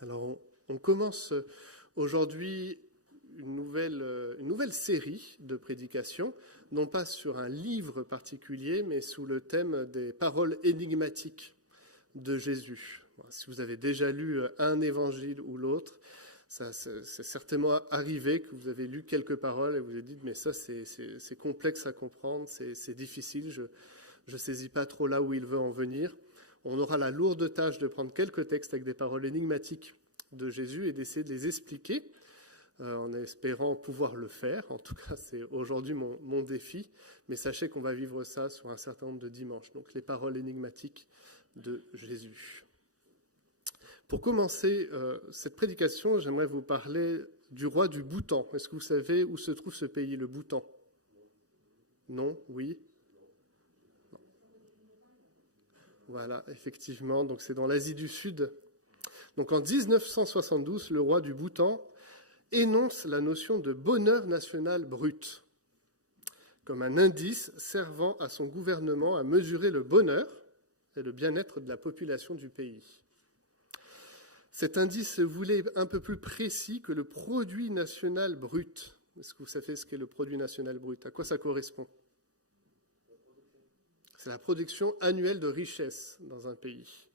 Alors, on commence aujourd'hui une nouvelle série de prédications, non pas sur un livre particulier, mais sous le thème des paroles énigmatiques de Jésus. Si vous avez déjà lu un évangile ou l'autre, c'est certainement arrivé que vous avez lu quelques paroles et vous avez dit « mais ça, c'est complexe à comprendre, c'est difficile, je ne saisis pas trop là où il veut en venir ». On aura la lourde tâche de prendre quelques textes avec des paroles énigmatiques de Jésus et d'essayer de les expliquer, en espérant pouvoir le faire. En tout cas, c'est aujourd'hui mon défi, mais sachez qu'on va vivre ça sur un certain nombre de dimanches. Donc, les paroles énigmatiques de Jésus. Pour commencer cette prédication, j'aimerais vous parler du roi du Bhoutan. Est-ce que vous savez où se trouve ce pays, le Bhoutan? Non? Oui? Voilà, effectivement, donc c'est dans l'Asie du Sud. Donc en 1972, le roi du Bhoutan énonce la notion de bonheur national brut comme un indice servant à son gouvernement à mesurer le bonheur et le bien-être de la population du pays. Cet indice se voulait un peu plus précis que le produit national brut. Est-ce que vous savez ce qu'est le produit national brut? À quoi ça correspond? C'est la production annuelle de richesse dans un pays.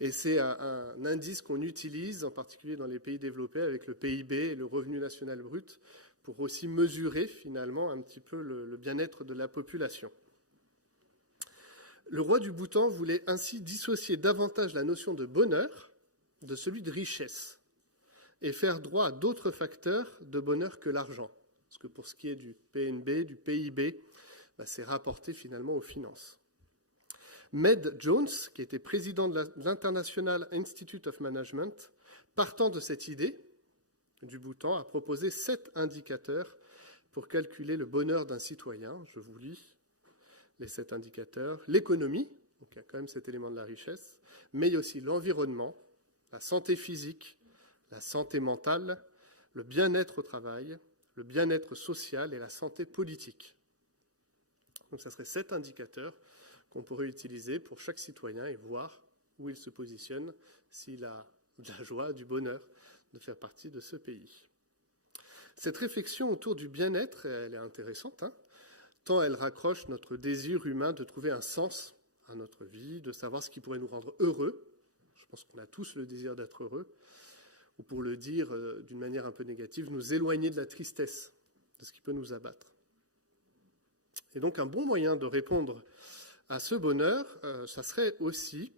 Et c'est un indice qu'on utilise, en particulier dans les pays développés, avec le PIB et le revenu national brut, pour aussi mesurer finalement un petit peu le bien-être de la population. Le roi du Bhoutan voulait ainsi dissocier davantage la notion de bonheur de celui de richesse et faire droit à d'autres facteurs de bonheur que l'argent. Parce que pour ce qui est du PNB, du PIB, c'est rapporté finalement aux finances. Med Jones, qui était président de l'International Institute of Management, partant de cette idée du Bhoutan, a proposé 7 indicateurs pour calculer le bonheur d'un citoyen. Je vous lis les 7 indicateurs. L'économie, donc il y a quand même cet élément de la richesse, mais il y a aussi l'environnement, la santé physique, la santé mentale, le bien-être au travail, le bien-être social et la santé politique. Donc ça serait 7 indicateurs qu'on pourrait utiliser pour chaque citoyen et voir où il se positionne, s'il a de la joie, du bonheur de faire partie de ce pays. Cette réflexion autour du bien-être, elle est intéressante, tant elle raccroche notre désir humain de trouver un sens à notre vie, de savoir ce qui pourrait nous rendre heureux. Je pense qu'on a tous le désir d'être heureux, ou pour le dire d'une manière un peu négative, nous éloigner de la tristesse, de ce qui peut nous abattre. Et donc un bon moyen de répondre à ce bonheur, ça serait aussi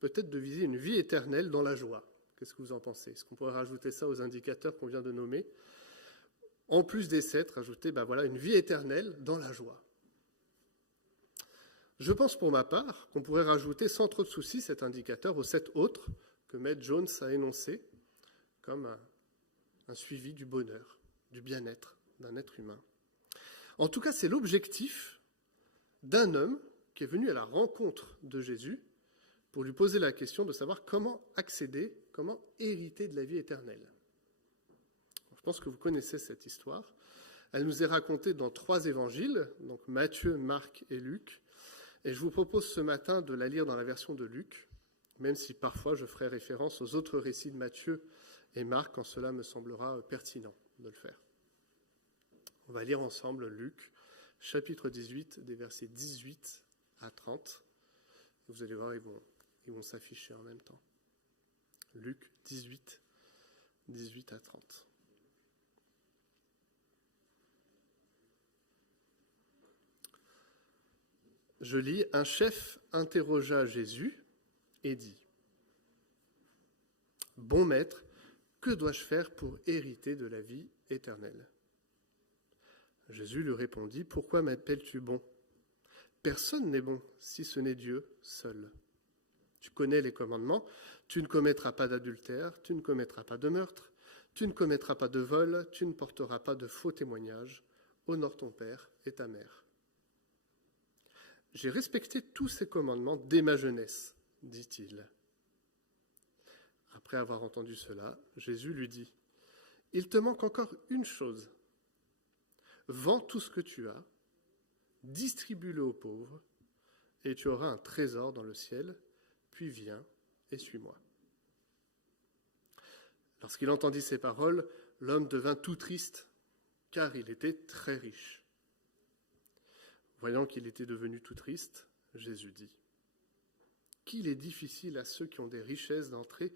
peut-être de viser une vie éternelle dans la joie. Qu'est-ce que vous en pensez? Est-ce qu'on pourrait rajouter ça aux indicateurs qu'on vient de nommer? En plus des 7, rajouter une vie éternelle dans la joie. Je pense pour ma part qu'on pourrait rajouter sans trop de soucis cet indicateur aux 7 autres que Med Jones a énoncés comme un suivi du bonheur, du bien-être d'un être humain. En tout cas, c'est l'objectif d'un homme qui est venu à la rencontre de Jésus pour lui poser la question de savoir comment accéder, comment hériter de la vie éternelle. Je pense que vous connaissez cette histoire. Elle nous est racontée dans 3 évangiles, donc Matthieu, Marc et Luc. Et je vous propose ce matin de la lire dans la version de Luc, même si parfois je ferai référence aux autres récits de Matthieu et Marc quand cela me semblera pertinent de le faire. On va lire ensemble Luc, chapitre 18, des versets 18 à 30. Vous allez voir, ils vont s'afficher en même temps. Luc 18, 18 à 30. Je lis, un chef interrogea Jésus et dit, « Bon maître, que dois-je faire pour hériter de la vie éternelle ?» Jésus lui répondit, « Pourquoi m'appelles-tu bon? Personne n'est bon si ce n'est Dieu seul. Tu connais les commandements, tu ne commettras pas d'adultère, tu ne commettras pas de meurtre, tu ne commettras pas de vol, tu ne porteras pas de faux témoignages, honore ton père et ta mère. » J'ai respecté tous ces commandements dès ma jeunesse, dit-il. Après avoir entendu cela, Jésus lui dit, « Il te manque encore une chose. Vends tout ce que tu as, distribue-le aux pauvres, et tu auras un trésor dans le ciel, puis viens et suis-moi. » Lorsqu'il entendit ces paroles, l'homme devint tout triste, car il était très riche. Voyant qu'il était devenu tout triste, Jésus dit « Qu'il est difficile à ceux qui ont des richesses d'entrer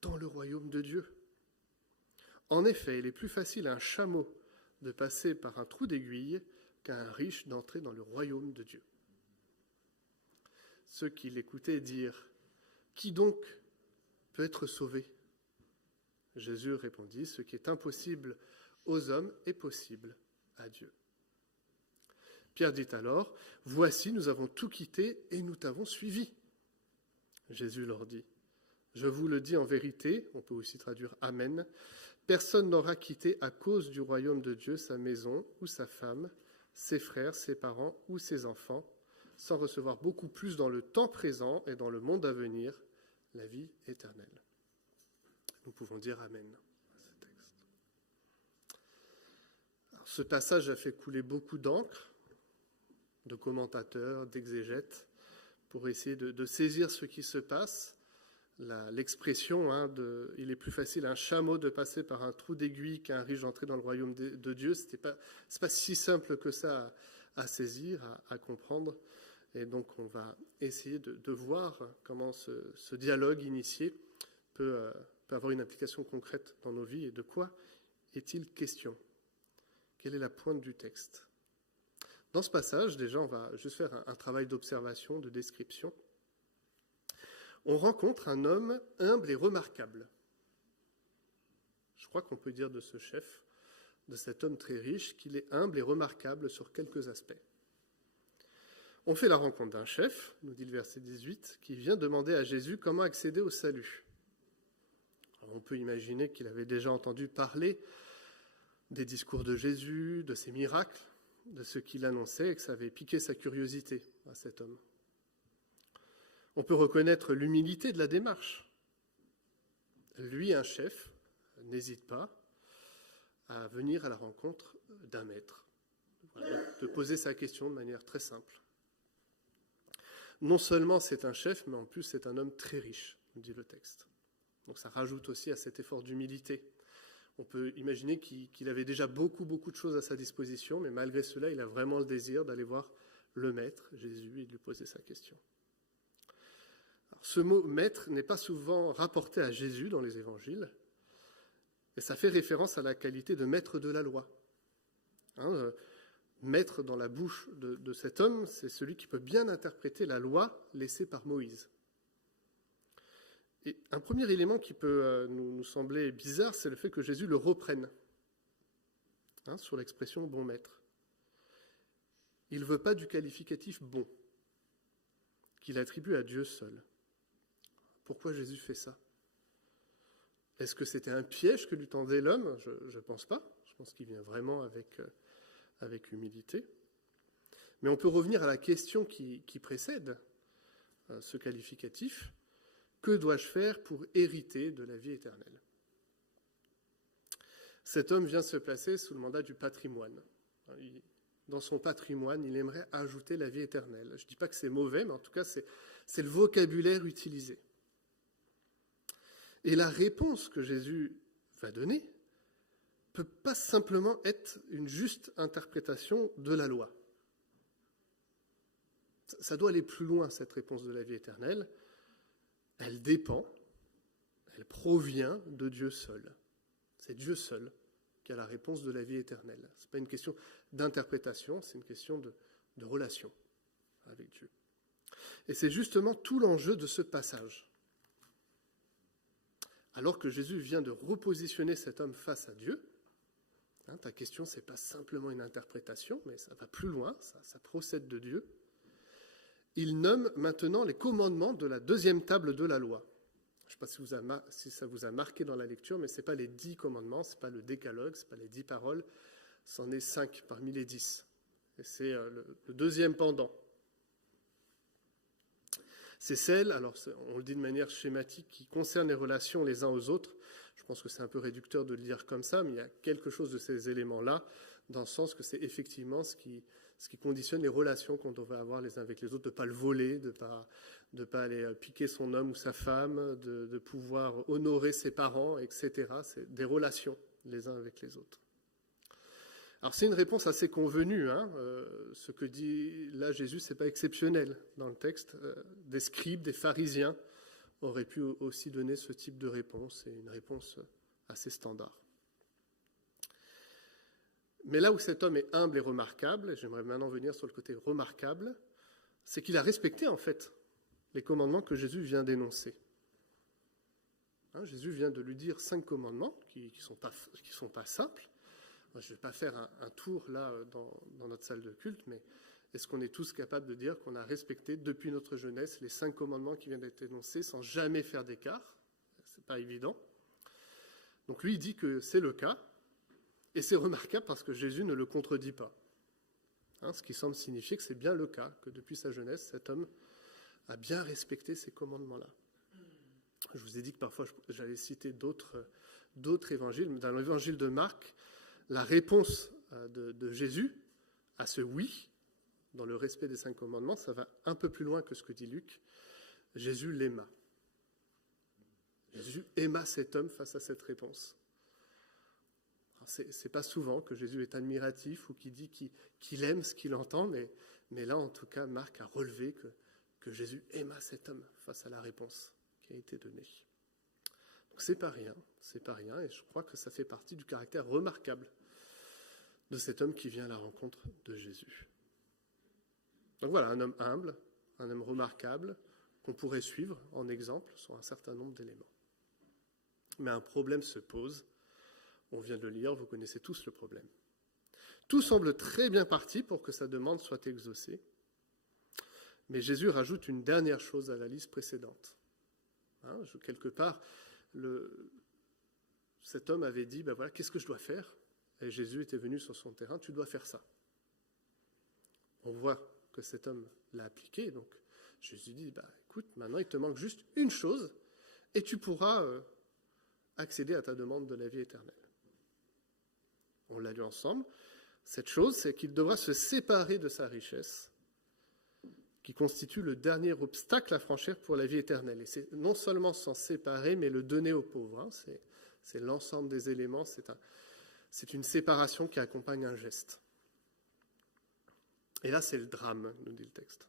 dans le royaume de Dieu. En effet, il est plus facile à un chameau de passer par un trou d'aiguille qu'à un riche d'entrer dans le royaume de Dieu. » Ceux qui l'écoutaient dirent « Qui donc peut être sauvé ?» Jésus répondit « Ce qui est impossible aux hommes est possible à Dieu. » Pierre dit alors « Voici, nous avons tout quitté et nous t'avons suivi. » Jésus leur dit « Je vous le dis en vérité, on peut aussi traduire « Amen », personne n'aura quitté à cause du royaume de Dieu sa maison ou sa femme, ses frères, ses parents ou ses enfants, sans recevoir beaucoup plus dans le temps présent et dans le monde à venir, la vie éternelle. » Nous pouvons dire « Amen » à ce texte. Alors, ce passage a fait couler beaucoup d'encre, de commentateurs, d'exégètes, pour essayer de saisir ce qui se passe. L'expression il est plus facile à un chameau de passer par un trou d'aiguille qu'à un riche d'entrer dans le royaume de Dieu, c'est pas si simple que ça à saisir, à comprendre. Et donc on va essayer de voir comment ce dialogue initié peut avoir une application concrète dans nos vies et de quoi est-il question ? Quelle est la pointe du texte ? Dans ce passage, déjà, on va juste faire un travail d'observation, de description. On rencontre un homme humble et remarquable. Je crois qu'on peut dire de ce chef, de cet homme très riche, qu'il est humble et remarquable sur quelques aspects. On fait la rencontre d'un chef, nous dit le verset 18, qui vient demander à Jésus comment accéder au salut. Alors on peut imaginer qu'il avait déjà entendu parler des discours de Jésus, de ses miracles, de ce qu'il annonçait et que ça avait piqué sa curiosité à cet homme. On peut reconnaître l'humilité de la démarche. Lui, un chef, n'hésite pas à venir à la rencontre d'un maître, de poser sa question de manière très simple. Non seulement c'est un chef, mais en plus c'est un homme très riche, nous dit le texte. Donc ça rajoute aussi à cet effort d'humilité. On peut imaginer qu'il avait déjà beaucoup de choses à sa disposition, mais malgré cela, il a vraiment le désir d'aller voir le maître, Jésus, et de lui poser sa question. Alors, ce mot « maître » n'est pas souvent rapporté à Jésus dans les évangiles, et ça fait référence à la qualité de maître de la loi. Maître dans la bouche de cet homme, c'est celui qui peut bien interpréter la loi laissée par Moïse. Et un premier élément qui peut nous sembler bizarre, c'est le fait que Jésus le reprenne sur l'expression « bon maître ». Il ne veut pas du qualificatif « bon » qu'il attribue à Dieu seul. Pourquoi Jésus fait ça ? Est-ce que c'était un piège que lui tendait l'homme ? Je ne pense pas. Je pense qu'il vient vraiment avec humilité. Mais on peut revenir à la question qui précède ce qualificatif. Que dois-je faire pour hériter de la vie éternelle ? Cet homme vient se placer sous le mandat du patrimoine. Dans son patrimoine, il aimerait ajouter la vie éternelle. Je ne dis pas que c'est mauvais, mais en tout cas, c'est le vocabulaire utilisé. Et la réponse que Jésus va donner ne peut pas simplement être une juste interprétation de la loi. Ça doit aller plus loin, cette réponse de la vie éternelle. Elle dépend, elle provient de Dieu seul. C'est Dieu seul qui a la réponse de la vie éternelle. Ce n'est pas une question d'interprétation, c'est une question de relation avec Dieu. Et c'est justement tout l'enjeu de ce passage. Alors que Jésus vient de repositionner cet homme face à Dieu, ta question, ce n'est pas simplement une interprétation, mais ça va plus loin, ça procède de Dieu. Il nomme maintenant les commandements de la deuxième table de la loi. Je ne sais pas si ça vous a marqué dans la lecture, mais ce n'est pas les 10 commandements, ce n'est pas le décalogue, ce n'est pas les 10 paroles, c'en est 5 parmi les 10. Et c'est le deuxième pendant. C'est celle, alors on le dit de manière schématique, qui concerne les relations les uns aux autres. Je pense que c'est un peu réducteur de le dire comme ça, mais il y a quelque chose de ces éléments-là, dans le sens que c'est effectivement ce qui conditionne les relations qu'on devrait avoir les uns avec les autres, de ne pas le voler, de de ne pas aller piquer son homme ou sa femme, de pouvoir honorer ses parents, etc. C'est des relations les uns avec les autres. Alors c'est une réponse assez convenue. Ce que dit là Jésus, ce n'est pas exceptionnel dans le texte. Des scribes, des pharisiens auraient pu aussi donner ce type de réponse, et une réponse assez standard. Mais là où cet homme est humble et remarquable, et j'aimerais maintenant venir sur le côté remarquable, c'est qu'il a respecté en fait les commandements que Jésus vient d'énoncer. Jésus vient de lui dire 5 commandements qui ne sont pas simples. Je ne vais pas faire un tour là dans notre salle de culte, mais est-ce qu'on est tous capables de dire qu'on a respecté depuis notre jeunesse les 5 commandements qui viennent d'être énoncés sans jamais faire d'écart? Ce n'est pas évident. Donc lui, il dit que c'est le cas, et c'est remarquable parce que Jésus ne le contredit pas. Ce qui semble signifier que c'est bien le cas, que depuis sa jeunesse, cet homme a bien respecté ces commandements-là. Je vous ai dit que parfois j'allais citer d'autres évangiles. Dans l'évangile de Marc, la réponse de Jésus à ce oui, dans le respect des 5 commandements, ça va un peu plus loin que ce que dit Luc. Jésus l'aima. Jésus aima cet homme face à cette réponse. Ce n'est pas souvent que Jésus est admiratif ou qu'il dit qu'il aime ce qu'il entend, mais là, en tout cas, Marc a relevé que Jésus aima cet homme face à la réponse qui a été donnée. Donc c'est pas rien, et je crois que ça fait partie du caractère remarquable de cet homme qui vient à la rencontre de Jésus. Donc voilà, un homme humble, un homme remarquable, qu'on pourrait suivre en exemple sur un certain nombre d'éléments. Mais un problème se pose, on vient de le lire, vous connaissez tous le problème. Tout semble très bien parti pour que sa demande soit exaucée, mais Jésus rajoute une dernière chose à la liste précédente. Quelque part, cet homme avait dit, voilà, qu'est-ce que je dois faire? Et Jésus était venu sur son terrain, tu dois faire ça. On voit que cet homme l'a appliqué, donc Jésus dit, écoute, maintenant il te manque juste une chose, et tu pourras accéder à ta demande de la vie éternelle. On l'a lu ensemble. Cette chose, c'est qu'il devra se séparer de sa richesse, qui constitue le dernier obstacle à franchir pour la vie éternelle. Et c'est non seulement s'en séparer, mais le donner aux pauvres. C'est l'ensemble des éléments, c'est une séparation qui accompagne un geste. Et là, c'est le drame, nous dit le texte.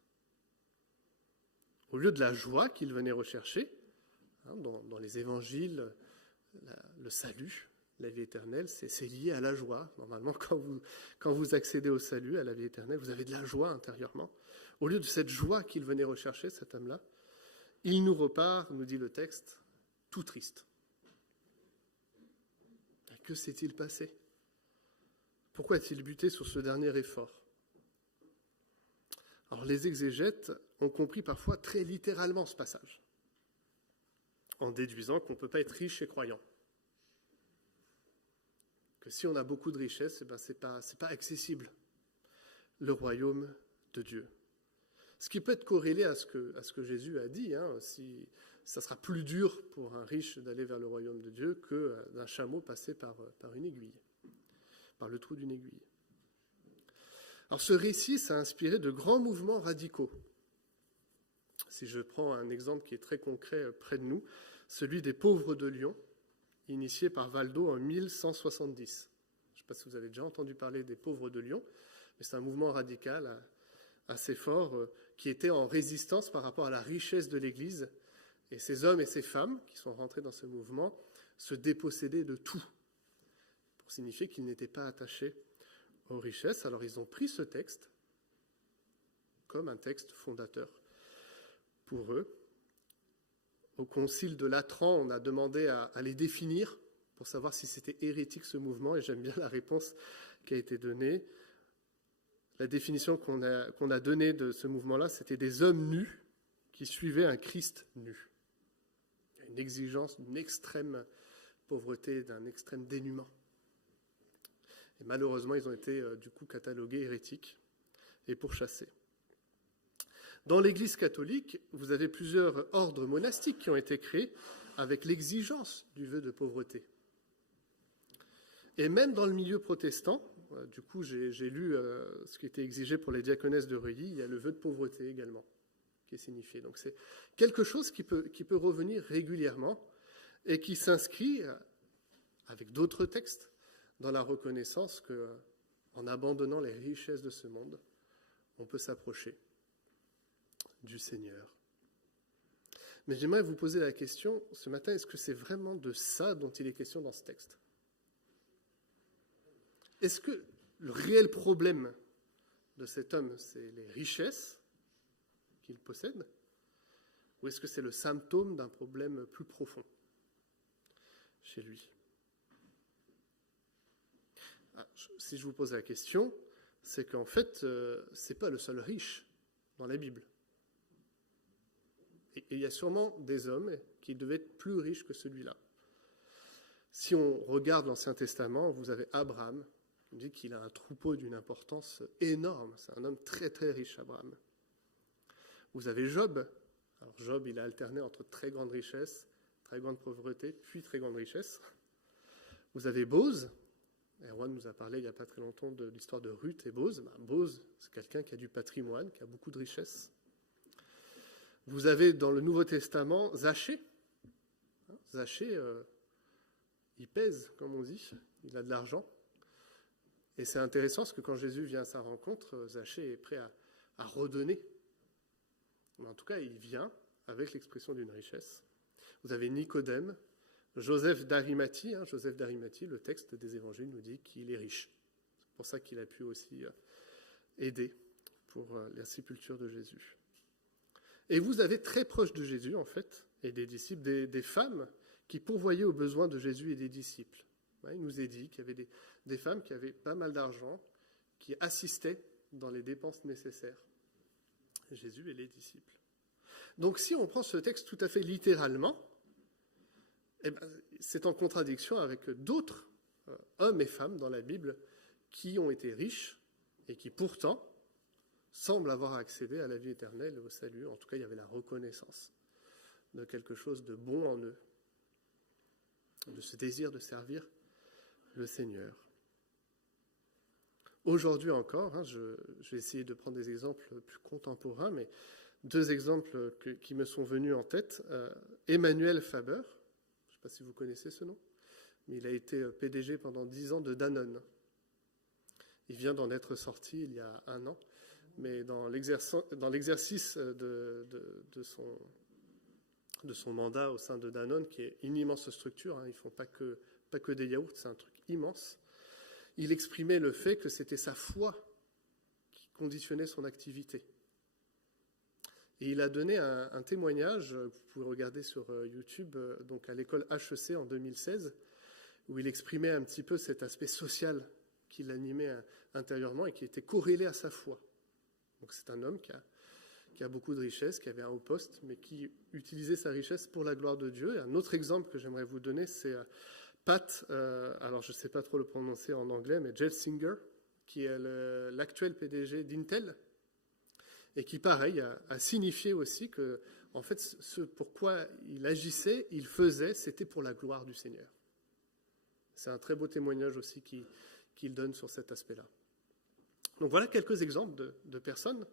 Au lieu de la joie qu'il venait rechercher, dans les évangiles, le salut, la vie éternelle, c'est lié à la joie. Normalement, quand vous accédez au salut, à la vie éternelle, vous avez de la joie intérieurement. Au lieu de cette joie qu'il venait rechercher, cet homme-là, il nous repart, nous dit le texte, tout triste. Et que s'est-il passé? Pourquoi a-t-il buté sur ce dernier effort? Alors, les exégètes ont compris parfois très littéralement ce passage, en déduisant qu'on ne peut pas être riche et croyant. Que si on a beaucoup de richesses, c'est pas accessible, le royaume de Dieu. Ce qui peut être corrélé à ce que Jésus a dit, si ça sera plus dur pour un riche d'aller vers le royaume de Dieu que d'un chameau passé par une aiguille, par le trou d'une aiguille. Alors ce récit, ça a inspiré de grands mouvements radicaux. Si je prends un exemple qui est très concret près de nous, celui des pauvres de Lyon, initié par Valdo en 1170. Je ne sais pas si vous avez déjà entendu parler des pauvres de Lyon, mais c'est un mouvement radical assez fort qui était en résistance par rapport à la richesse de l'Église. Et ces hommes et ces femmes qui sont rentrés dans ce mouvement se dépossédaient de tout, pour signifier qu'ils n'étaient pas attachés aux richesses. Alors ils ont pris ce texte comme un texte fondateur pour eux. Au concile de Latran, on a demandé à les définir pour savoir si c'était hérétique ce mouvement, et j'aime bien la réponse qui a été donnée. La définition qu'on a donnée de ce mouvement-là, c'était des hommes nus qui suivaient un Christ nu. Une exigence d'une extrême pauvreté, d'un extrême dénuement. Et malheureusement, ils ont été du coup catalogués hérétiques et pourchassés. Dans l'Église catholique, vous avez plusieurs ordres monastiques qui ont été créés avec l'exigence du vœu de pauvreté. Et même dans le milieu protestant, du coup j'ai lu ce qui était exigé pour les diaconesses de Reuilly, il y a le vœu de pauvreté également, qui est signifié. Donc c'est quelque chose qui peut revenir régulièrement et qui s'inscrit, avec d'autres textes, dans la reconnaissance qu'en abandonnant les richesses de ce monde, on peut s'approcher du Seigneur. Mais j'aimerais vous poser la question ce matin, est-ce que c'est vraiment de ça dont il est question dans ce texte ? Est-ce que le réel problème de cet homme, c'est les richesses qu'il possède, ou est-ce que c'est le symptôme d'un problème plus profond chez lui ? Si je vous pose la question, c'est qu'en fait, ce n'est pas le seul riche dans la Bible. Et il y a sûrement des hommes qui devaient être plus riches que celui-là. Si on regarde l'Ancien Testament, vous avez Abraham, on dit qu'il a un troupeau d'une importance énorme. C'est un homme très très riche, Abraham. Vous avez Job. Alors Job, il a alterné entre très grande richesse, très grande pauvreté, puis très grande richesse. Vous avez Boz. Erwan nous a parlé il n'y a pas très longtemps de l'histoire de Ruth et Boz. Boz, c'est quelqu'un qui a du patrimoine, qui a beaucoup de richesses. Vous avez dans le Nouveau Testament Zachée. Zachée, il pèse, comme on dit, il a de l'argent. Et c'est intéressant parce que quand Jésus vient à sa rencontre, Zachée est prêt à redonner. Mais en tout cas, il vient avec l'expression d'une richesse. Vous avez Nicodème, Joseph d'Arimathie. Joseph d'Arimathie, le texte des évangiles nous dit qu'il est riche. C'est pour ça qu'il a pu aussi aider pour la sépulture de Jésus. Et vous avez très proche de Jésus, en fait, et des disciples, des femmes qui pourvoyaient aux besoins de Jésus et des disciples. Il nous est dit qu'il y avait des femmes qui avaient pas mal d'argent, qui assistaient dans les dépenses nécessaires. Jésus et les disciples. Donc si on prend ce texte tout à fait littéralement, c'est en contradiction avec d'autres hommes et femmes dans la Bible qui ont été riches et qui pourtant semblent avoir accédé à la vie éternelle et au salut. En tout cas, il y avait la reconnaissance de quelque chose de bon en eux, de ce désir de servir le Seigneur. Aujourd'hui encore, je vais essayer de prendre des exemples plus contemporains, mais deux exemples qui me sont venus en tête. Emmanuel Faber, je ne sais pas si vous connaissez ce nom, mais il a été PDG pendant 10 ans de Danone. Il vient d'en être sorti il y a 1 an, mais dans l'exercice de son mandat au sein de Danone, qui est une immense structure, ils ne font pas que des yaourts, c'est un truc immense, il exprimait le fait que c'était sa foi qui conditionnait son activité. Et il a donné un témoignage, vous pouvez regarder sur YouTube, donc à l'école HEC en 2016, où il exprimait un petit peu cet aspect social qui l'animait intérieurement et qui était corrélé à sa foi. Donc c'est un homme qui a beaucoup de richesses, qui avait un haut poste, mais qui utilisait sa richesse pour la gloire de Dieu. Et un autre exemple que j'aimerais vous donner, c'est Pat, alors je ne sais pas trop le prononcer en anglais, mais Gelsinger, qui est l'actuel PDG d'Intel, et qui, pareil, a signifié aussi que, en fait, ce pourquoi il agissait, il faisait, c'était pour la gloire du Seigneur. C'est un très beau témoignage aussi qu'il donne sur cet aspect-là. Donc voilà quelques exemples de personnes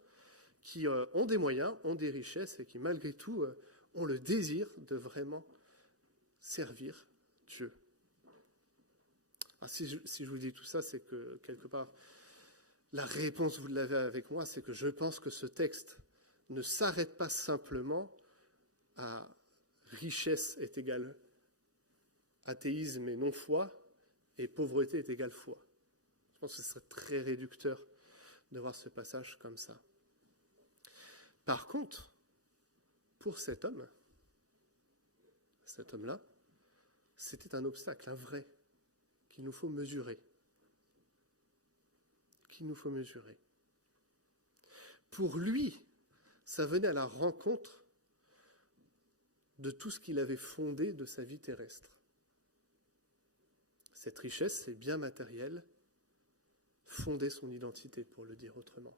qui ont des moyens, ont des richesses et qui, malgré tout, ont le désir de vraiment servir Dieu. Alors, si je vous dis tout ça, c'est que, quelque part, la réponse, vous l'avez avec moi, c'est que je pense que ce texte ne s'arrête pas simplement à richesse est égale athéisme et non-foi, et pauvreté est égale foi. Je pense que ce serait très réducteur de voir ce passage comme ça. Par contre, pour cet homme-là, c'était un obstacle, un vrai, qu'il nous faut mesurer. Pour lui, ça venait à la rencontre de tout ce qu'il avait fondé de sa vie terrestre. Cette richesse, ces biens matériels, fondaient son identité, pour le dire autrement.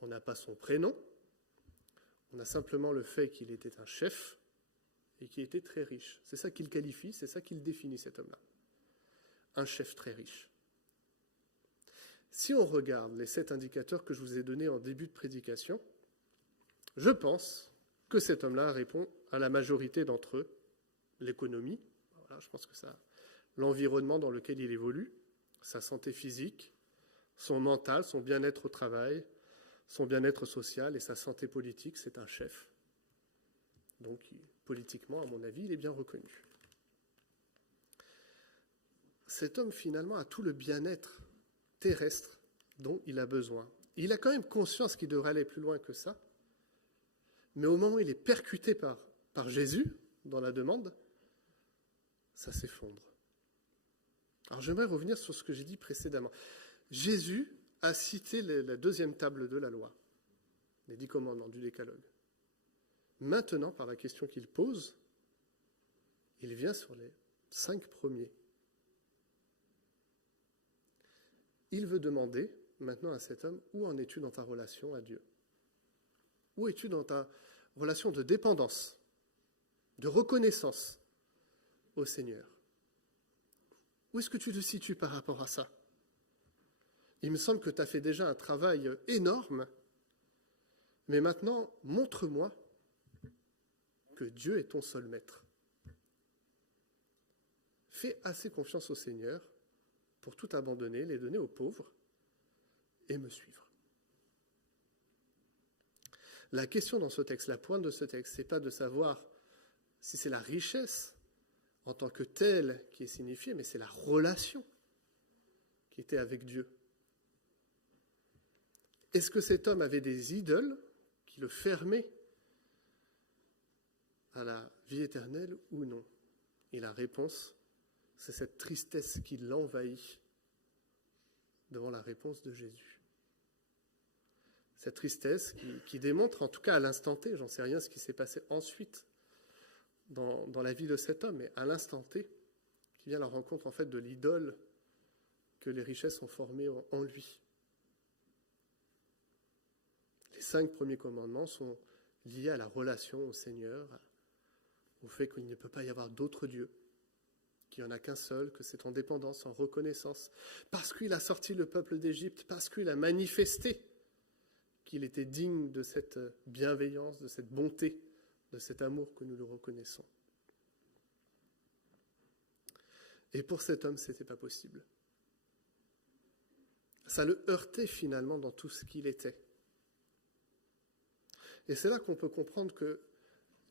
On n'a pas son prénom, on a simplement le fait qu'il était un chef et qu'il était très riche. C'est ça qu'il qualifie, c'est ça qu'il définit, cet homme-là. Un chef très riche. Si on regarde les 7 indicateurs que je vous ai donnés en début de prédication, Je pense que cet homme-là répond à la majorité d'entre eux. L'économie, voilà, je pense que ça, l'environnement dans lequel il évolue, sa santé physique, son mental, son bien-être au travail, son bien-être social et sa santé politique, c'est un chef. Donc, politiquement, à mon avis, il est bien reconnu. Cet homme, finalement, a tout le bien-être terrestre dont il a besoin. Il a quand même conscience qu'il devrait aller plus loin que ça, mais au moment où il est percuté par Jésus, dans la demande, ça s'effondre. Alors j'aimerais revenir sur ce que j'ai dit précédemment. Jésus a cité la deuxième table de la loi, les 10 commandements du décalogue. Maintenant, par la question qu'il pose, il vient sur les 5 premiers. Il veut demander maintenant à cet homme, où en es-tu dans ta relation à Dieu? Où es-tu dans ta relation de dépendance, de reconnaissance au Seigneur? Où est-ce que tu te situes par rapport à ça? Il me semble que tu as fait déjà un travail énorme, mais maintenant, montre-moi que Dieu est ton seul maître. Fais assez confiance au Seigneur pour tout abandonner, les donner aux pauvres et me suivre. La question dans ce texte, la pointe de ce texte, ce n'est pas de savoir si c'est la richesse en tant que telle qui est signifiée, mais c'est la relation qui était avec Dieu. Est-ce que cet homme avait des idoles qui le fermaient à la vie éternelle ou non? Et la réponse, c'est cette tristesse qui l'envahit devant la réponse de Jésus. Cette tristesse qui démontre, en tout cas à l'instant T, j'en sais rien ce qui s'est passé ensuite dans la vie de cet homme, mais à l'instant T, qui vient à la rencontre en fait de l'idole que les richesses ont formée en lui. Les 5 premiers commandements sont liés à la relation au Seigneur, au fait qu'il ne peut pas y avoir d'autre Dieu, qu'il n'y en a qu'un seul, que c'est en dépendance, en reconnaissance, parce qu'il a sorti le peuple d'Égypte, parce qu'il a manifesté qu'il était digne de cette bienveillance, de cette bonté, de cet amour que nous le reconnaissons. Et pour cet homme, ce n'était pas possible. Ça le heurtait finalement dans tout ce qu'il était. Et c'est là qu'on peut comprendre que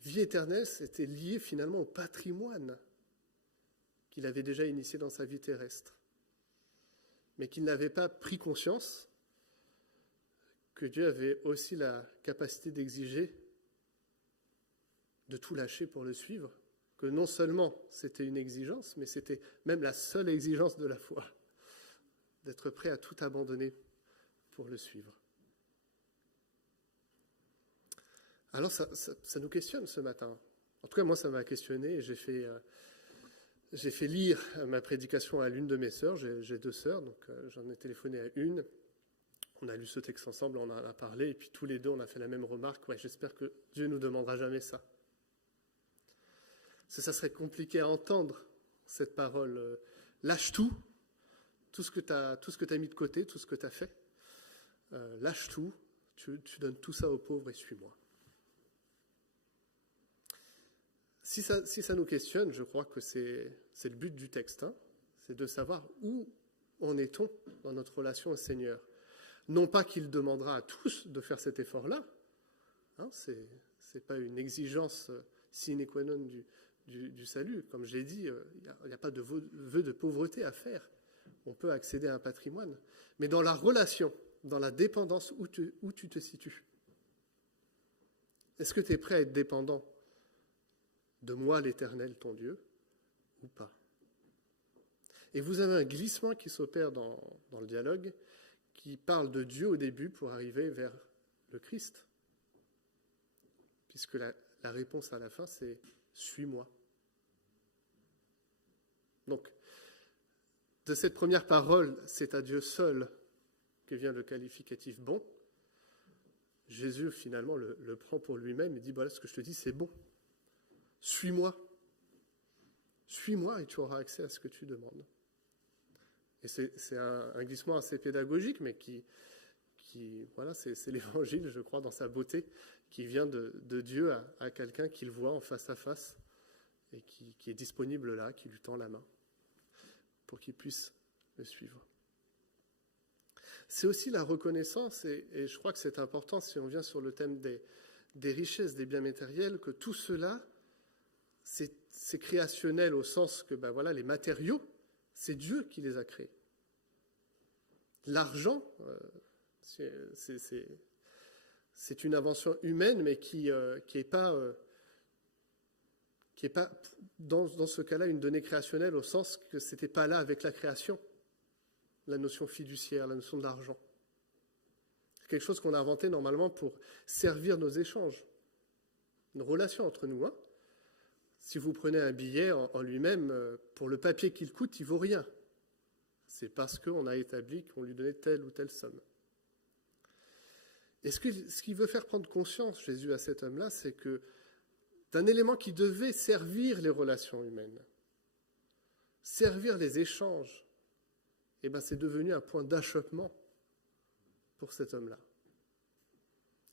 vie éternelle, c'était lié finalement au patrimoine qu'il avait déjà initié dans sa vie terrestre, mais qu'il n'avait pas pris conscience que Dieu avait aussi la capacité d'exiger de tout lâcher pour le suivre, que non seulement c'était une exigence, mais c'était même la seule exigence de la foi, d'être prêt à tout abandonner pour le suivre. Alors ça nous questionne ce matin. En tout cas, moi, ça m'a questionné et j'ai fait lire ma prédication à l'une de mes sœurs. J'ai 2 sœurs, donc j'en ai téléphoné à une. On a lu ce texte ensemble, on en a parlé, et puis tous les deux, on a fait la même remarque. Ouais, j'espère que Dieu ne nous demandera jamais ça. Parce que ça serait compliqué à entendre, cette parole. Lâche tout ce que tu as mis de côté, tout ce que tu as fait. Lâche tout, tu donnes tout ça aux pauvres et suis-moi. Si ça nous questionne, je crois que c'est le but du texte, c'est de savoir où en est-on dans notre relation au Seigneur. Non pas qu'il demandera à tous de faire cet effort-là, c'est pas une exigence sine qua non du salut. Comme j'ai dit, il n'y a pas de vœu de pauvreté à faire. On peut accéder à un patrimoine. Mais dans la relation, dans la dépendance, où tu te situes? Est-ce que tu es prêt à être dépendant de moi, l'Éternel, ton Dieu, ou pas? Et vous avez un glissement qui s'opère dans le dialogue, qui parle de Dieu au début pour arriver vers le Christ. Puisque la réponse à la fin, c'est « suis-moi ». Donc, de cette première parole, c'est à Dieu seul que vient le qualificatif « bon ». Jésus, finalement, le prend pour lui-même et dit « voilà, ce que je te dis, c'est bon. Suis-moi. Suis-moi et tu auras accès à ce que tu demandes. » Et c'est un glissement assez pédagogique, mais qui voilà, c'est l'évangile, je crois, dans sa beauté, qui vient de Dieu à quelqu'un qu'il voit en face à face et qui est disponible là, qui lui tend la main pour qu'il puisse le suivre. C'est aussi la reconnaissance, et je crois que c'est important si on vient sur le thème des richesses, des biens matériels, que tout cela, c'est créationnel au sens que voilà, les matériaux, c'est Dieu qui les a créés. L'argent, c'est une invention humaine, mais qui est pas dans ce cas-là une donnée créationnelle au sens que c'était pas là avec la création, la notion fiduciaire, la notion de l'argent. C'est quelque chose qu'on a inventé normalement pour servir nos échanges, une relation entre nous. Si vous prenez un billet en lui-même, pour le papier qu'il coûte, il vaut rien. C'est parce qu'on a établi qu'on lui donnait telle ou telle somme. Et ce qu'il veut faire prendre conscience, Jésus, à cet homme-là, c'est que d'un élément qui devait servir les relations humaines, servir les échanges, c'est devenu un point d'achoppement pour cet homme-là.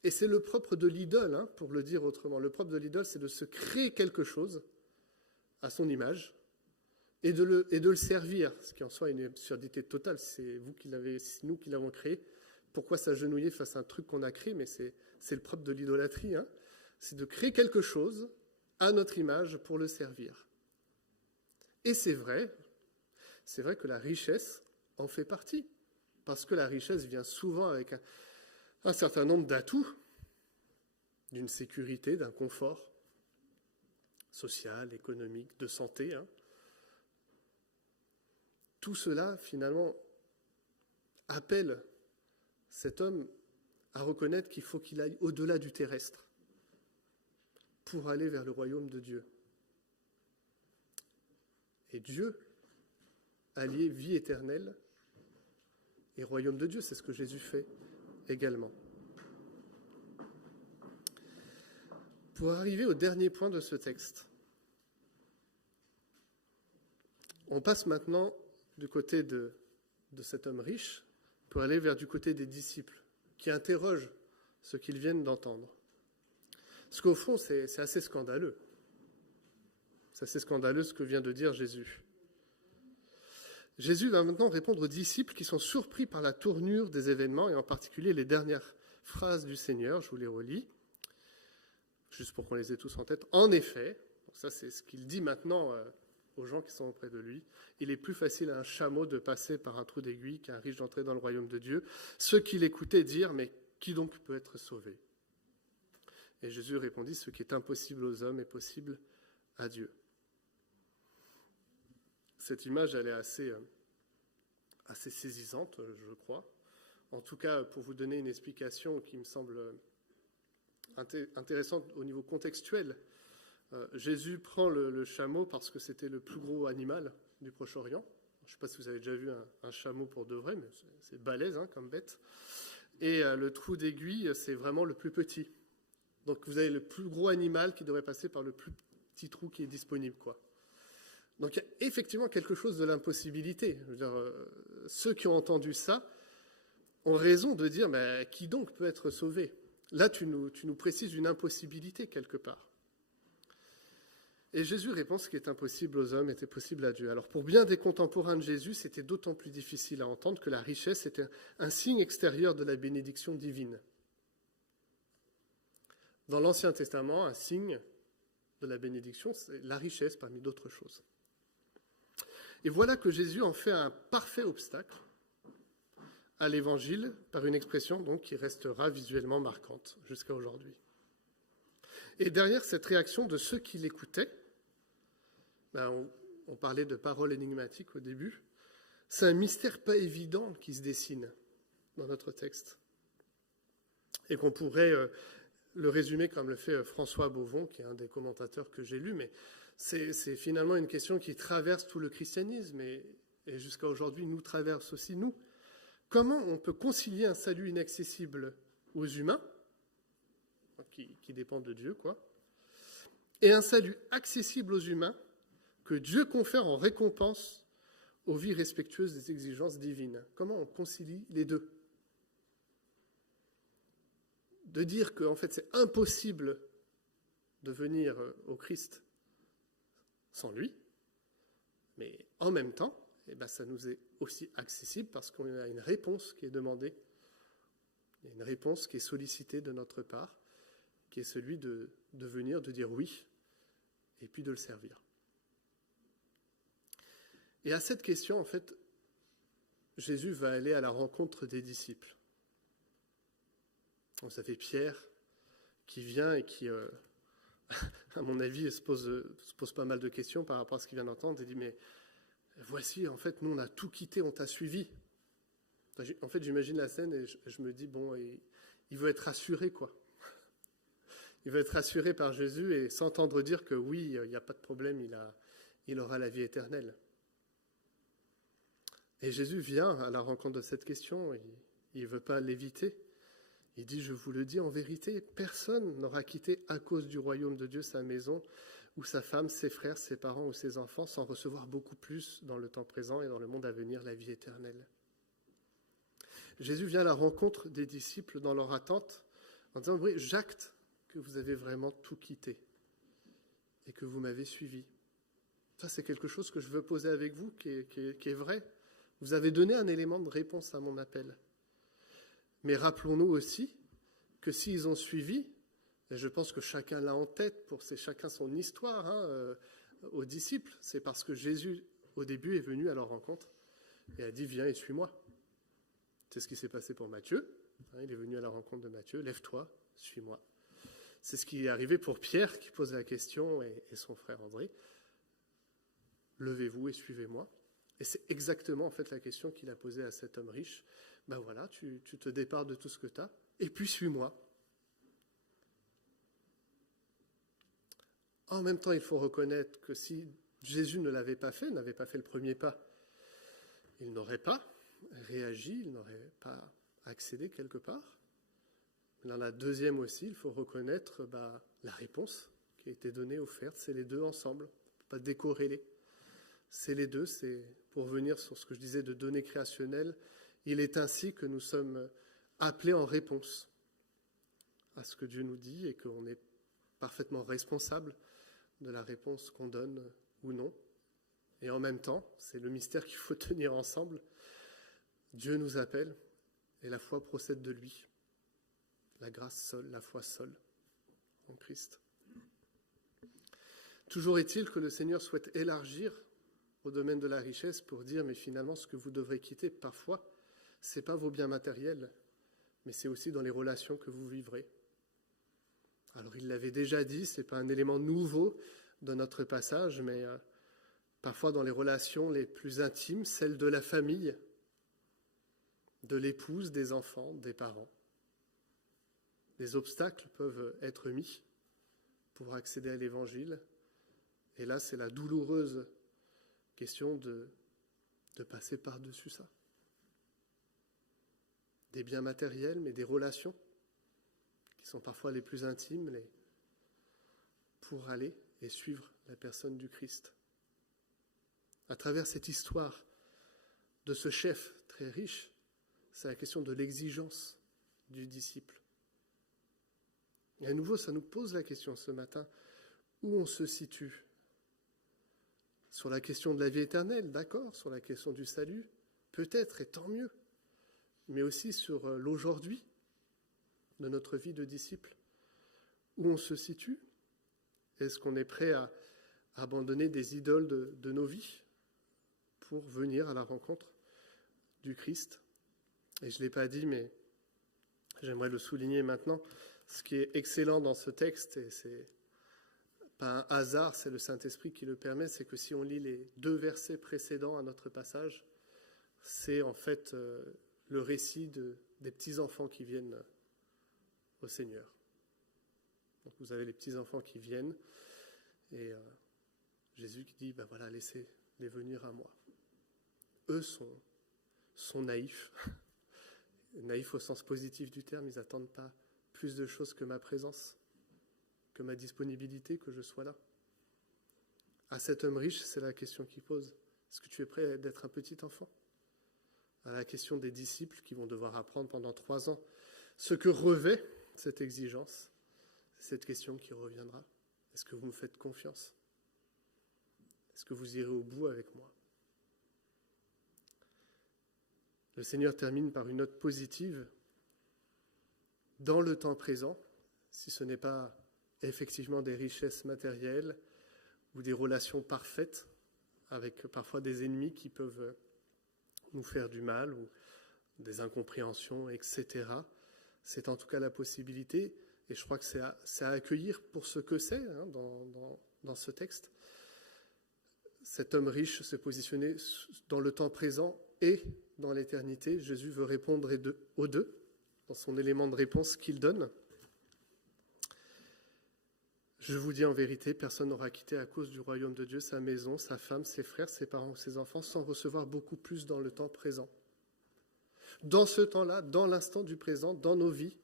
Et c'est le propre de l'idole, pour le dire autrement. Le propre de l'idole, c'est de se créer quelque chose à son image et de le servir, ce qui en soi est une absurdité totale. C'est nous qui l'avons créé. Pourquoi s'agenouiller face à un truc qu'on a créé? Mais c'est le propre de l'idolâtrie. C'est de créer quelque chose à notre image pour le servir. Et c'est vrai que la richesse en fait partie, parce que la richesse vient souvent avec un certain nombre d'atouts, d'une sécurité, d'un confort social, économique, de santé. Tout cela, finalement, appelle cet homme à reconnaître qu'il faut qu'il aille au-delà du terrestre pour aller vers le royaume de Dieu. Et Dieu a lié vie éternelle et royaume de Dieu, c'est ce que Jésus fait également. Pour arriver au dernier point de ce texte, on passe maintenant du côté de cet homme riche pour aller vers du côté des disciples qui interrogent ce qu'ils viennent d'entendre. Parce qu'au fond, c'est assez scandaleux. C'est assez scandaleux ce que vient de dire Jésus. Jésus va maintenant répondre aux disciples qui sont surpris par la tournure des événements et en particulier les dernières phrases du Seigneur. Je vous les relis, juste pour qu'on les ait tous en tête. En effet, ça c'est ce qu'il dit maintenant aux gens qui sont auprès de lui, il est plus facile à un chameau de passer par un trou d'aiguille qu'à un riche d'entrer dans le royaume de Dieu. Ceux qui l'écoutaient dire, mais qui donc peut être sauvé? Et Jésus répondit, ce qui est impossible aux hommes est possible à Dieu. Cette image, elle est assez saisissante, je crois. En tout cas, pour vous donner une explication qui me semble intéressante au niveau contextuel, Jésus prend le chameau parce que c'était le plus gros animal du Proche-Orient. Je ne sais pas si vous avez déjà vu un chameau pour de vrai, mais c'est balèze comme bête. Et le trou d'aiguille, c'est vraiment le plus petit. Donc vous avez le plus gros animal qui devrait passer par le plus petit trou qui est disponible, quoi. Donc il y a effectivement quelque chose de l'impossibilité. Je veux dire, ceux qui ont entendu ça ont raison de dire, mais qui donc peut être sauvé? Là, tu nous précises une impossibilité quelque part. Et Jésus répond, ce qui est impossible aux hommes était possible à Dieu. Alors pour bien des contemporains de Jésus, c'était d'autant plus difficile à entendre que la richesse était un signe extérieur de la bénédiction divine. Dans l'Ancien Testament, un signe de la bénédiction, c'est la richesse parmi d'autres choses. Et voilà que Jésus en fait un parfait obstacle à l'Évangile par une expression donc qui restera visuellement marquante jusqu'à aujourd'hui. Et derrière cette réaction de ceux qui l'écoutaient, on parlait de paroles énigmatiques au début, c'est un mystère pas évident qui se dessine dans notre texte. Et qu'on pourrait le résumer comme le fait François Beauvon, qui est un des commentateurs que j'ai lu, mais c'est finalement une question qui traverse tout le christianisme et jusqu'à aujourd'hui nous traverse aussi nous. Comment on peut concilier un salut inaccessible aux humains, qui dépendent de Dieu, et un salut accessible aux humains que Dieu confère en récompense aux vies respectueuses des exigences divines? Comment on concilie les deux? de dire qu'en fait c'est impossible de venir au Christ sans lui, mais en même temps, ça nous est aussi accessible parce qu'on a une réponse qui est demandée, une réponse qui est sollicitée de notre part, qui est celui de venir, de dire oui, et puis de le servir. Et à cette question, en fait, Jésus va aller à la rencontre des disciples. Vous savez, Pierre, qui vient et qui, à mon avis, se pose pas mal de questions par rapport à ce qu'il vient d'entendre, et dit, mais voici, en fait, nous, on a tout quitté, on t'a suivi. En fait, j'imagine la scène et je me dis, bon, il veut être rassuré, quoi. Il veut être rassuré par Jésus et s'entendre dire que oui, il n'y a pas de problème, il aura la vie éternelle. Et Jésus vient à la rencontre de cette question, il ne veut pas l'éviter. Il dit, je vous le dis en vérité, personne n'aura quitté à cause du royaume de Dieu sa maison, ou sa femme, ses frères, ses parents ou ses enfants, sans recevoir beaucoup plus dans le temps présent et dans le monde à venir la vie éternelle. Jésus vient à la rencontre des disciples dans leur attente, en disant, oui, j'acte que vous avez vraiment tout quitté et que vous m'avez suivi. Ça, c'est quelque chose que je veux poser avec vous, qui est vrai. Vous avez donné un élément de réponse à mon appel. Mais rappelons-nous aussi que s'ils ont suivi, et je pense que chacun l'a en tête, c'est chacun son histoire, aux disciples, c'est parce que Jésus, au début, est venu à leur rencontre et a dit « Viens et suis-moi ». C'est ce qui s'est passé pour Matthieu. Il est venu à la rencontre de Matthieu, « Lève-toi, suis-moi ». C'est ce qui est arrivé pour Pierre, qui pose la question, et son frère André. « Levez-vous et suivez-moi ». Et c'est exactement en fait la question qu'il a posée à cet homme riche. Ben voilà, tu te départs de tout ce que tu as, et puis suis-moi. En même temps, il faut reconnaître que si Jésus ne l'avait pas fait, n'avait pas fait le premier pas, il n'aurait pas réagi, il n'aurait pas accédé quelque part. Dans la deuxième aussi, il faut reconnaître la réponse qui a été donnée, offerte, c'est les deux ensemble, pas décorréler. C'est les deux, c'est pour venir sur ce que je disais de données créationnelles. Il est ainsi que nous sommes appelés en réponse à ce que Dieu nous dit et qu'on est parfaitement responsable de la réponse qu'on donne ou non. Et en même temps, c'est le mystère qu'il faut tenir ensemble. Dieu nous appelle et la foi procède de lui. La grâce seule, la foi seule en Christ. Toujours est-il que le Seigneur souhaite élargir au domaine de la richesse pour dire, mais finalement, ce que vous devrez quitter parfois, ce n'est pas vos biens matériels, mais c'est aussi dans les relations que vous vivrez. Alors, il l'avait déjà dit, ce n'est pas un élément nouveau dans notre passage, mais parfois dans les relations les plus intimes, celles de la famille, de l'épouse, des enfants, des parents. Des obstacles peuvent être mis pour accéder à l'Évangile. Et là, c'est la douloureuse question de passer par-dessus ça. Des biens matériels, mais des relations qui sont parfois les plus intimes, pour aller et suivre la personne du Christ. À travers cette histoire de ce chef très riche, c'est la question de l'exigence du disciple. Et à nouveau, ça nous pose la question ce matin, où on se situe ? Sur la question de la vie éternelle, d'accord, sur la question du salut, peut-être, et tant mieux, mais aussi sur l'aujourd'hui de notre vie de disciple. Où on se situe ? Est-ce qu'on est prêt à abandonner des idoles de nos vies pour venir à la rencontre du Christ ? Et je ne l'ai pas dit, mais j'aimerais le souligner maintenant. Ce qui est excellent dans ce texte, et c'est pas un hasard, c'est le Saint-Esprit qui le permet, c'est que si on lit les 2 versets précédents à notre passage, c'est en fait le récit des petits-enfants qui viennent au Seigneur. Donc vous avez les petits-enfants qui viennent, et Jésus qui dit, voilà, laissez-les venir à moi. Eux sont naïfs, naïfs au sens positif du terme, ils n'attendent pas plus de choses que ma présence, que ma disponibilité, que je sois là. À cet homme riche, c'est la question qu'il pose. Est-ce que tu es prêt d'être un petit enfant ? À la question des disciples qui vont devoir apprendre pendant 3 ans ce que revêt cette exigence, cette question qui reviendra. Est-ce que vous me faites confiance? Est-ce que vous irez au bout avec moi? Le Seigneur termine par une note positive. Dans le temps présent, si ce n'est pas effectivement des richesses matérielles ou des relations parfaites, avec parfois des ennemis qui peuvent nous faire du mal ou des incompréhensions, etc. C'est en tout cas la possibilité, et je crois que c'est à accueillir pour ce que c'est dans ce texte. Cet homme riche se positionnait dans le temps présent et dans l'éternité. Jésus veut répondre aux deux, dans son élément de réponse qu'il donne. Je vous dis en vérité, personne n'aura quitté à cause du royaume de Dieu sa maison, sa femme, ses frères, ses parents ou ses enfants, sans recevoir beaucoup plus dans le temps présent. Dans ce temps-là, dans l'instant du présent, dans nos vies,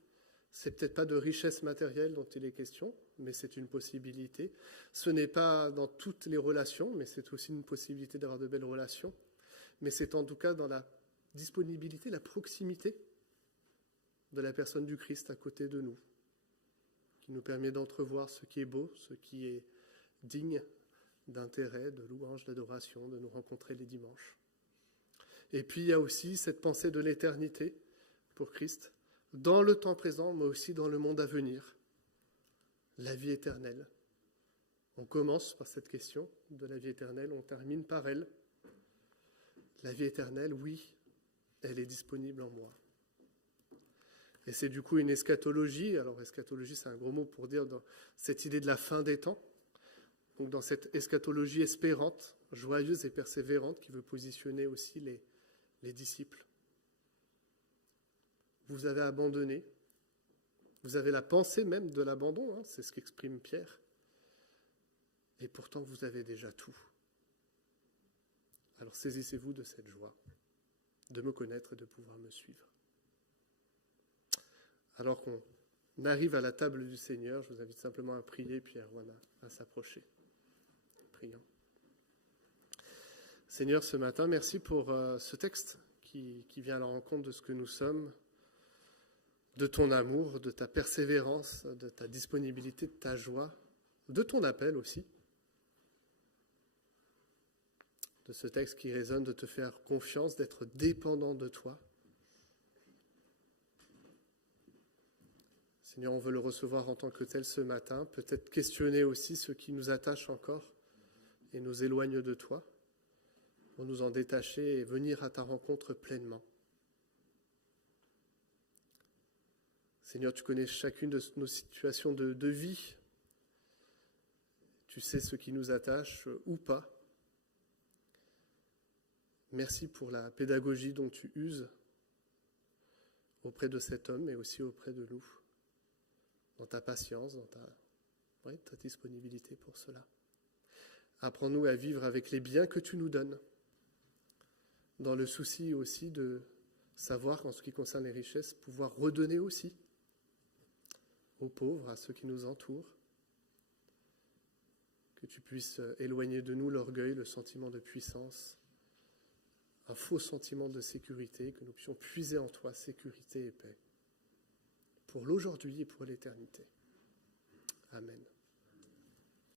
c'est peut-être pas de richesse matérielle dont il est question, mais c'est une possibilité. Ce n'est pas dans toutes les relations, mais c'est aussi une possibilité d'avoir de belles relations. Mais c'est en tout cas dans la disponibilité, la proximité de la personne du Christ à côté de nous, qui nous permet d'entrevoir ce qui est beau, ce qui est digne d'intérêt, de louange, d'adoration, de nous rencontrer les dimanches. Et puis il y a aussi cette pensée de l'éternité pour Christ, dans le temps présent, mais aussi dans le monde à venir, la vie éternelle. On commence par cette question de la vie éternelle, on termine par elle. La vie éternelle, oui, elle est disponible en moi. Et c'est du coup une eschatologie. Alors eschatologie, c'est un gros mot pour dire dans cette idée de la fin des temps. Donc dans cette eschatologie espérante, joyeuse et persévérante qui veut positionner aussi les disciples. Vous avez abandonné. Vous avez la pensée même de l'abandon, c'est ce qu'exprime Pierre. Et pourtant, vous avez déjà tout. Alors saisissez-vous de cette joie, de me connaître et de pouvoir me suivre. Alors qu'on arrive à la table du Seigneur, je vous invite simplement à prier, puis Erwan à s'approcher. Prions. Seigneur, ce matin, merci pour ce texte qui vient à la rencontre de ce que nous sommes, de ton amour, de ta persévérance, de ta disponibilité, de ta joie, de ton appel aussi, de ce texte qui résonne de te faire confiance, d'être dépendant de toi. Seigneur, on veut le recevoir en tant que tel ce matin, peut-être questionner aussi ce qui nous attache encore et nous éloigne de toi, pour nous en détacher et venir à ta rencontre pleinement. Seigneur, tu connais chacune de nos situations de vie. Tu sais ce qui nous attache ou pas. Merci pour la pédagogie dont tu uses auprès de cet homme et aussi auprès de nous, dans ta patience, dans ta disponibilité pour cela. Apprends-nous à vivre avec les biens que tu nous donnes, dans le souci aussi de savoir, en ce qui concerne les richesses, pouvoir redonner aussi aux pauvres, à ceux qui nous entourent, que tu puisses éloigner de nous l'orgueil, le sentiment de puissance, un faux sentiment de sécurité, que nous puissions puiser en toi sécurité et paix, pour l'aujourd'hui et pour l'éternité. Amen.